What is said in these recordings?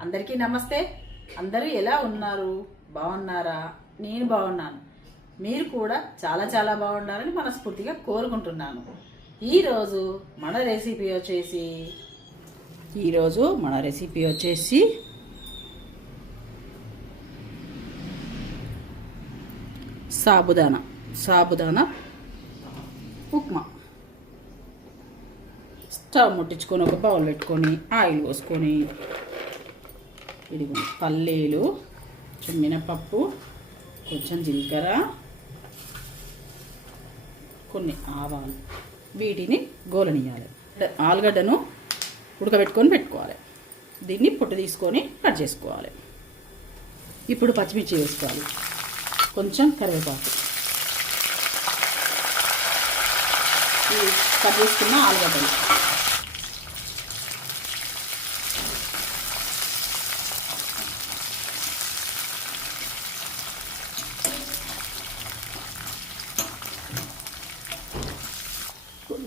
అందరికీ నమస్తే. అందరూ ఎలా ఉన్నారు? బాగున్నారా? నేను బాగున్నాను. మీరు కూడా చాలా చాలా బాగున్నారని మనస్ఫూర్తిగా కోరుకుంటున్నాను. ఈరోజు మన రెసిపీ వచ్చేసి ఈరోజు మన రెసిపీ వచ్చేసి సాబుదానా. సాబుదానా ఉప్మా. స్టవ్ ముట్టించుకొని ఒక బౌల్ పెట్టుకొని ఆయిల్ పోసుకొని ఇదిగో పల్లీలు కొంచెం మినపప్పు కొంచెం జీలకర్ర కొన్ని ఆవాలు. వీటిని గోలనియాలి ఆలుగడ్డను ఉడకబెట్టుకొని పెట్టుకోవాలి. దీన్ని పొట్టు తీసుకొని కట్ చేసుకోవాలి. ఇప్పుడు పచ్చిమిర్చి వేసుకోవాలి. కొంచెం కరివేపాకు. కట్ చేసుకున్న ఆలుగడ్డలు.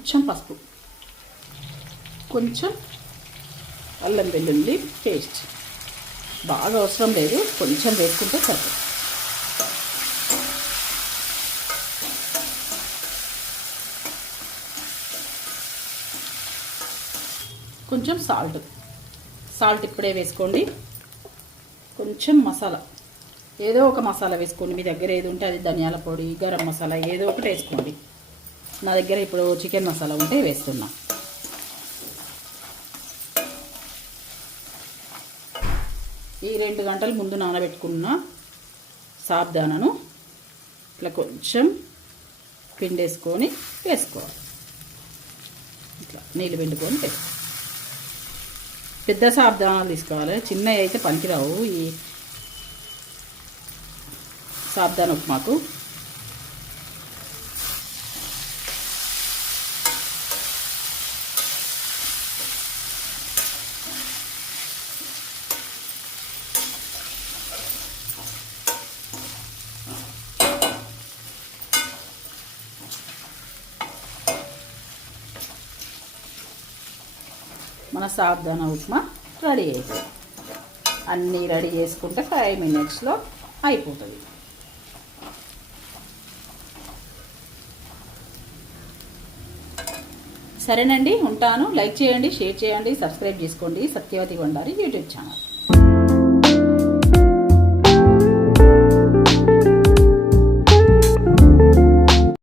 కొంచెం పసుపు కొంచెం అల్లం వెల్లుల్లి పేస్ట్. బాగా అవసరం లేదు కొంచెం వేసుకుంటే సరిపోతుంది. కొంచెం సాల్ట్ సాల్ట్ ఇప్పుడే వేసుకోండి. కొంచెం మసాలా ఏదో ఒక మసాలా వేసుకోండి. మీ దగ్గర ఏది ఉంటే అది ధనియాల పొడి గరం మసాలా ఏదో ఒకటి వేసుకోండి. నా దగ్గర ఇప్పుడు చికెన్ మసాలా ఉంటే వేస్తున్నాం. ఈ రెండు గంటల ముందు నానబెట్టుకున్న సాబ్దానను ఇట్లా కొంచెం పిండేసుకొని వేసుకోవాలి. ఇట్లా నీళ్ళు పిండుకొని వేసుకోవాలి. పెద్ద సాబ్దానాలు తీసుకోవాలి. చిన్నవి అయితే పనికిరావు. ఈ సాబ్దాన ఉప్మాకు మన సాబ్దాన ఉప్మా రెడీ అయిపోయింది. అన్నీ రెడీ చేసుకుంటే ఫైవ్ మినిట్స్లో అయిపోతుంది. సరేనండి ఉంటాను. లైక్ చేయండి షేర్ చేయండి సబ్స్క్రైబ్ చేసుకోండి. Satyavathi Vandari YouTube channel.